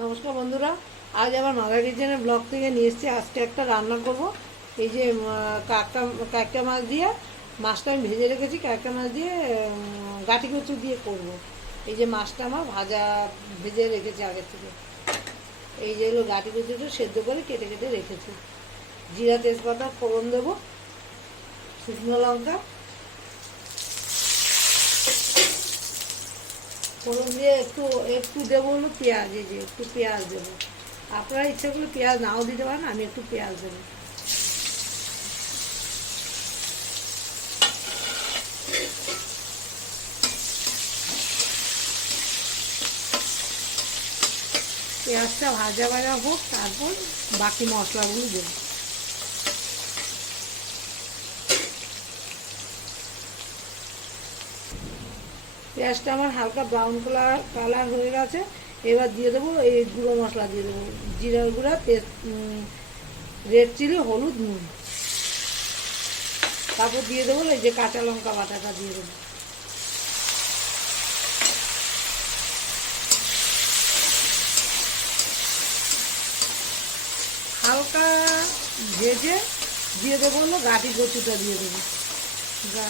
নমস্কার বন্ধুরা, আজ আমার মাদার কিচেনের ব্লগ থেকে নিয়ে এসেছি। আজকে একটা রান্না করব। এই যে কাকটা কাঁকড়া মাছ দিয়ে মাছটা আমি ভেজে রেখেছি। কাঁকড়া মাছ দিয়ে গাঁটি কচু দিয়ে করব। এই যে মাছটা আমার ভাজা ভেজে রেখেছি আগে থেকে। এই যে হলো গাঁটি কচুটা সেদ্ধ করে কেটে কেটে রেখেছি। জিরা তেজপাতা ফোড়ন দেবো, শুকনো লঙ্কা ফোড়ন দিয়ে একটু একটু দেবো হলো পেঁয়াজ, এই যে একটু পেঁয়াজ দেবো। আপনারা ইচ্ছে করলে পেঁয়াজ নাও দিতে পারেন, আমি একটু পেঁয়াজ দেবো। পেঁয়াজটা ভাজা ভাজা হোক, তারপর বাকি মশলাগুলো দেবো। পেঁয়াজটা আমার হালকা ব্রাউন কালার কালার হয়ে গেছে। এবার দিয়ে দেবো এই গুঁড়ো মশলা দিয়ে দেবো। জিরা গুঁড়া রেড চিলি হলুদ, নুন। তারপর দিয়ে দেবো এই যে কাঁচা লঙ্কা বাটাটা দিয়ে দেবো। হালকা ভেজে দিয়ে দেবো হলো গাটি কচুটা দিয়ে দেবো। গা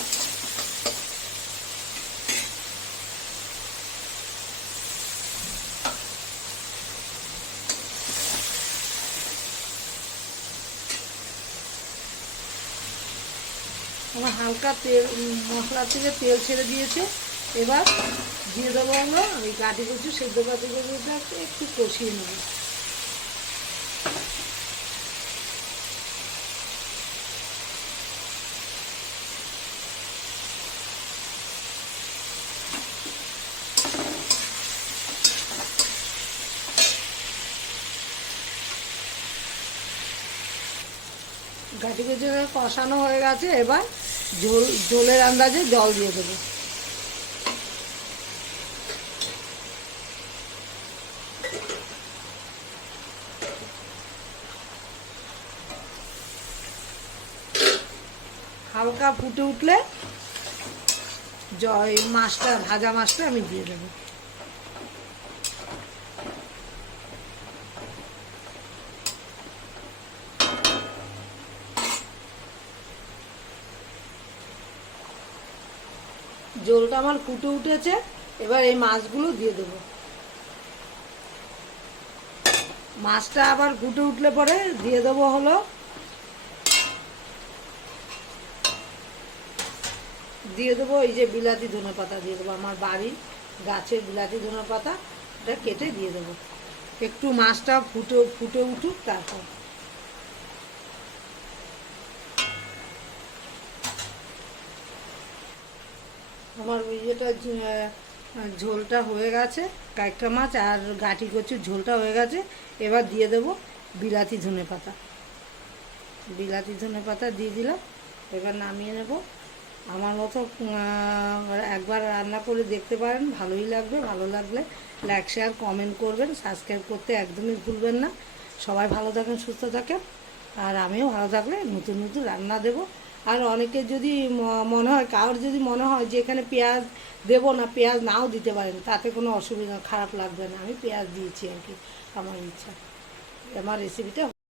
আমার হালকা তেল মশলা থেকে তেল ছেড়ে দিয়েছে। এবার দিয়ে দেবো আমরা ওই কাটি কচু, সেদ্ধ কাটি কচুটাকে একটু কষিয়ে নেব। গাটি কচুটা কষানো হয়ে গেছে, এবার ঝোল, ঝোলের আন্দাজে জল দিয়ে দেবো। হালকা ফুটে উঠলে জয় মাছটা, ভাজা মাছটা আমি দিয়ে দেবো। জলটা আমার ফুটে উঠেছে, এবার এই মাছগুলো দিয়ে দেবো। মাছটা আবার ফুটে উঠলে পরে দিয়ে দেবো হলো দিয়ে দেবো এই যে বিলাতি ধনে পাতা দিয়ে দেবো, আমার বাড়ির গাছের বিলাতি ধনে পাতা, এটা কেটে দিয়ে দেবো। একটু মাছটা ফুটে ফুটে উঠুক তারপর। আমার ইয়েটা ঝ- ঝোলটা হয়ে গেছে কাঁকড়া মাছ আর গাঁটি কচুর ঝোলটা হয়ে গেছে, এবার দিয়ে দেবো বিলাতি ধনে পাতা। বিলাতি ধনে পাতা দিয়ে দিলাম, এবার নামিয়ে নেব। আমার মতো একবার রান্না করে দেখতে পারেন, ভালোই লাগবে, ভালো লাগলে লাইক শেয়ার কমেন্ট করবেন সাবস্ক্রাইব করতে একদমই ভুলবেন না। সবাই ভালো থাকেন, সুস্থ থাকেন, আর আমিও ভালো থাকলে নতুন নতুন রান্না দেবো। আর অনেকে যদি মনে হয়, কারোর যদি মনে হয় যে এখানে পেঁয়াজ দেবো না, পেঁয়াজ নাও দিতে পারেন, তাতে কোনো অসুবিধা, খারাপ লাগবে না। আমি পেঁয়াজ দিয়েছি আর কি, আমার ইচ্ছা। আমার রেসিপিটা